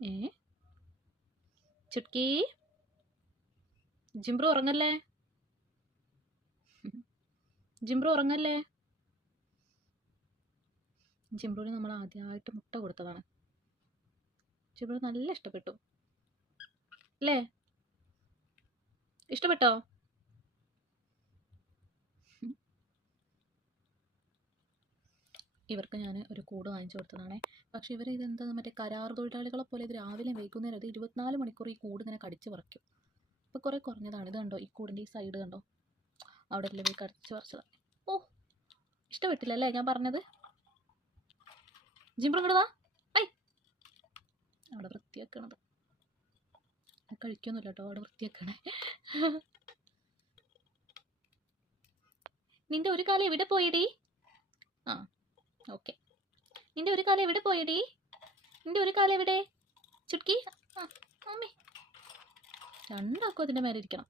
ഏ? ചുട്കി. ജിംബ്രു ഉറങ്ങല്ലേ? ജിംബ്രു ഉറങ്ങല്ലേ? ജിംബ്രുവിന് നമ്മൾ ആദ്യമായിട്ട് മുട്ട കൊടുത്തതാണ്. ജിംബ്രു നല്ല ഇഷ്ടപ്പെട്ടു. അല്ലേ? ഇഷ്ടപ്പെട്ടോ? ഇവർക്ക് ഞാൻ ഒരു കൂട് വാങ്ങിച്ചു കൊടുത്തതാണ്. പക്ഷേ ഇവർ ഇതെന്താ മറ്റേ കരാർ തൊഴിലാളികളെ പോലെ ഇത് രാവിലെ വൈകുന്നേരം അത് ഇരുപത്തിനാല് മണിക്കൂർ ഈ കൂട് ഇങ്ങനെ കടിച്ച് പറിക്കും. ഇപ്പോൾ കുറേ കുറഞ്ഞതാണ്. ഇത് കണ്ടോ? ഈ കൂടിന്റെ ഈ സൈഡ് കണ്ടോ? അവിടെ അല്ലേ പോയി കടിച്ച് പറിച്ചതാണ് ഓ ഇഷ്ടപ്പെട്ടില്ലല്ലേ ഞാൻ പറഞ്ഞത്? ജിംബ്രു വാ. ഐ. അവിടെ വൃത്തിയാക്കണത്. കഴിക്കൊന്നുമില്ല കേട്ടോ അവിടെ വൃത്തിയാക്കണേ. നിന്റെ ഒരു കാലം എവിടെ പോയിടി? ആ ഓക്കെ. നിന്റെ ഒരു കാലം എവിടെ പോയടി? നിന്റെ ഒരു കാലം എവിടെ? ചുട്ക്കി. രണ്ടാക്കോ അതിന്റെ മേലെ ഇരിക്കണം.